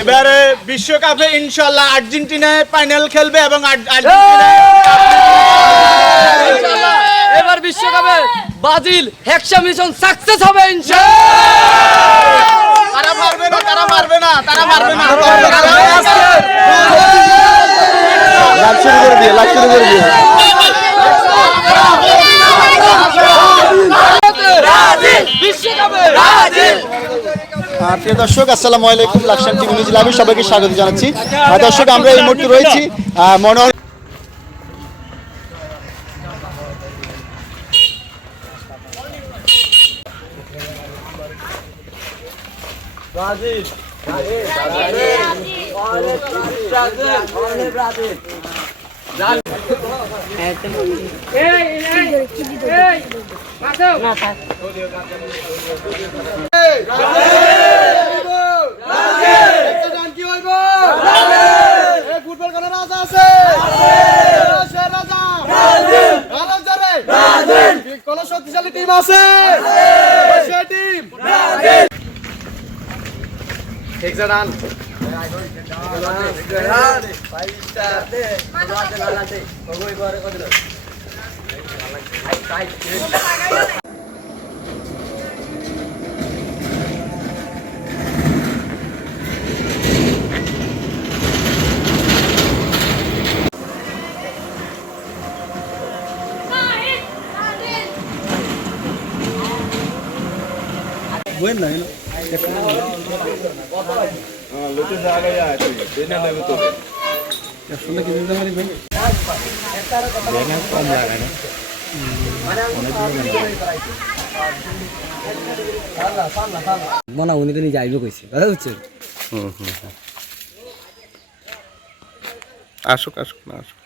এবারে বিশ্বকাপে ইনশাল্লাহ আর্জেন্টিনায় ফাইনাল খেলবে এবং এবার বিশ্বকাপে ব্রাজিল হেক্সা মিশন সাকসেস হবে ইনশাআল্লাহ। তারা মারবে না লাভ শুরু করে দিয়ে প্রিয় দর্শক, আসসালামু আলাইকুম। লাকসাম টিভি নিউজ লাইভে সবাইকে স্বাগত জানাচ্ছি। দর্শক, আমরা এই মুহূর্তে রয়েছি মনোহর কোন শক্তিশালী টিম আছে? সেই টিম মনা উনি তো নিজে আইবে কইছে কথা বুঝছেন। আসুক না আসুক।